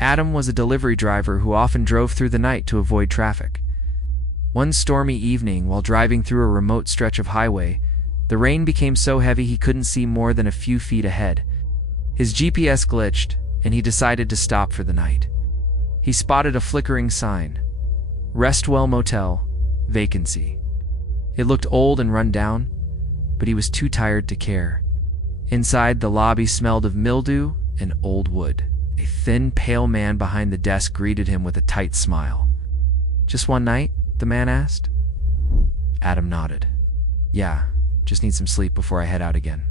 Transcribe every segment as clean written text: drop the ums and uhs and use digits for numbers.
Adam was a delivery driver who often drove through the night to avoid traffic. One stormy evening, while driving through a remote stretch of highway, the rain became so heavy he couldn't see more than a few feet ahead. His GPS glitched, and he decided to stop for the night. He spotted a flickering sign, "Restwell Motel, Vacancy." It looked old and run down, but he was too tired to care. Inside, the lobby smelled of mildew and old wood. A thin, pale man behind the desk greeted him with a tight smile. "Just one night?" the man asked. Adam nodded. "Yeah, just need some sleep before I head out again."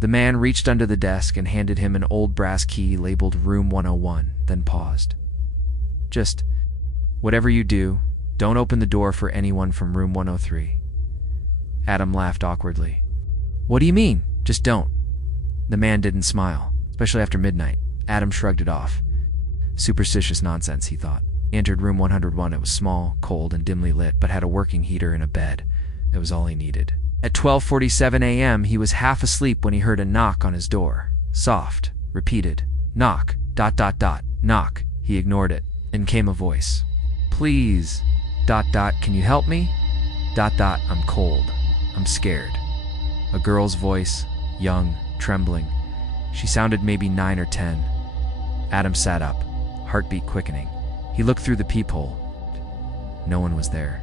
The man reached under the desk and handed him an old brass key labeled Room 101, then paused. "Just, whatever you do, don't open the door for anyone from Room 103. Adam laughed awkwardly. "What do you mean, just don't?" The man didn't smile, especially after midnight. Adam shrugged it off. Superstitious nonsense, he thought. He entered room 101. It was small, cold, and dimly lit, but had a working heater and a bed. It was all he needed. At 12:47 a.m., he was half asleep when he heard a knock on his door. Soft, repeated, knock, ... knock. He ignored it, and came a voice. "Please, ... can you help me? ... I'm cold. I'm scared." A girl's voice, young, trembling. She sounded maybe 9 or 10. Adam sat up, heartbeat quickening. He looked through the peephole. No one was there.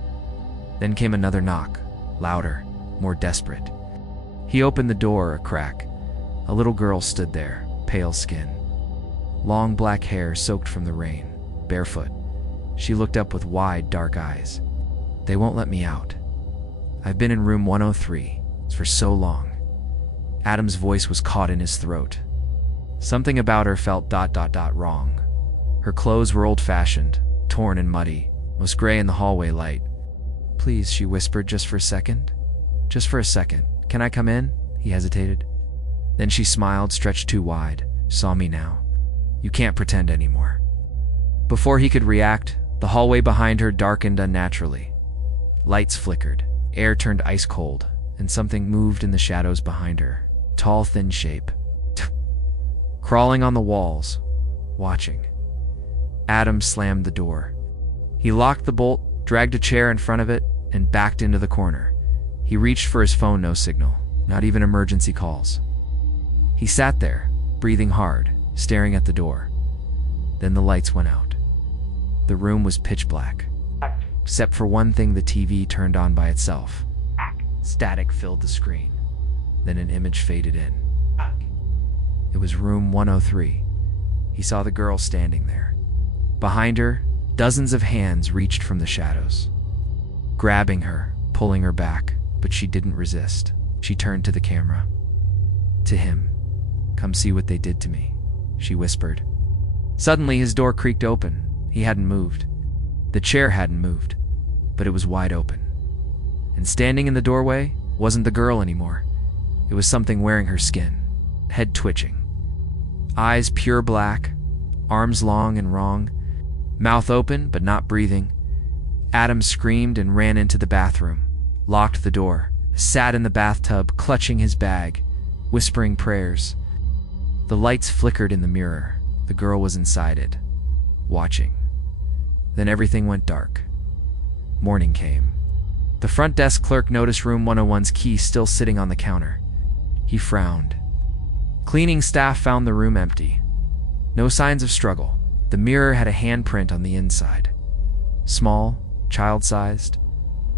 Then came another knock, louder, more desperate. He opened the door a crack. A little girl stood there, pale skin. Long black hair soaked from the rain, barefoot. She looked up with wide, dark eyes. "They won't let me out. I've been in room 103 for so long." Adam's voice was caught in his throat. Something about her felt ... wrong. Her clothes were old-fashioned, torn and muddy, was gray in the hallway light. "Please," she whispered, "just for a second. Just for a second. Can I come in?" He hesitated. Then she smiled, stretched too wide. "Saw me now. You can't pretend anymore." Before he could react, the hallway behind her darkened unnaturally. Lights flickered, air turned ice cold, and something moved in the shadows behind her. Tall, thin shape. Crawling on the walls, watching. Adam slammed the door. He locked the bolt, dragged a chair in front of it, and backed into the corner. He reached for his phone, no signal, not even emergency calls. He sat there, breathing hard, staring at the door. Then the lights went out. The room was pitch black, except for one thing: the TV turned on by itself. Static filled the screen. Then an image faded in. It was room 103. He saw the girl standing there. Behind her, dozens of hands reached from the shadows, grabbing her, pulling her back, but she didn't resist. She turned to the camera. To him. "Come see what they did to me," she whispered. Suddenly, his door creaked open. He hadn't moved. The chair hadn't moved, but it was wide open. And standing in the doorway wasn't the girl anymore. It was something wearing her skin, head twitching. Eyes pure black, arms long and wrong, mouth open but not breathing. Adam screamed and ran into the bathroom, locked the door, sat in the bathtub clutching his bag, whispering prayers. The lights flickered in the mirror. The girl was inside it, watching. Then everything went dark. Morning came. The front desk clerk noticed room 101's key still sitting on the counter. He frowned. Cleaning staff found the room empty. No signs of struggle. The mirror had a handprint on the inside. Small, child-sized.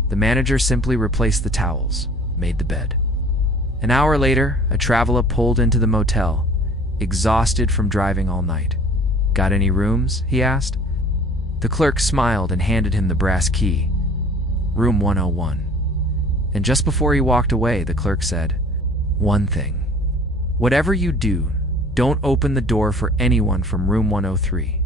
The manager simply replaced the towels, made the bed. An hour later, a traveler pulled into the motel, exhausted from driving all night. "Got any rooms?" he asked. The clerk smiled and handed him the brass key. Room 101. And just before he walked away, the clerk said, "One thing. Whatever you do, don't open the door for anyone from room 103.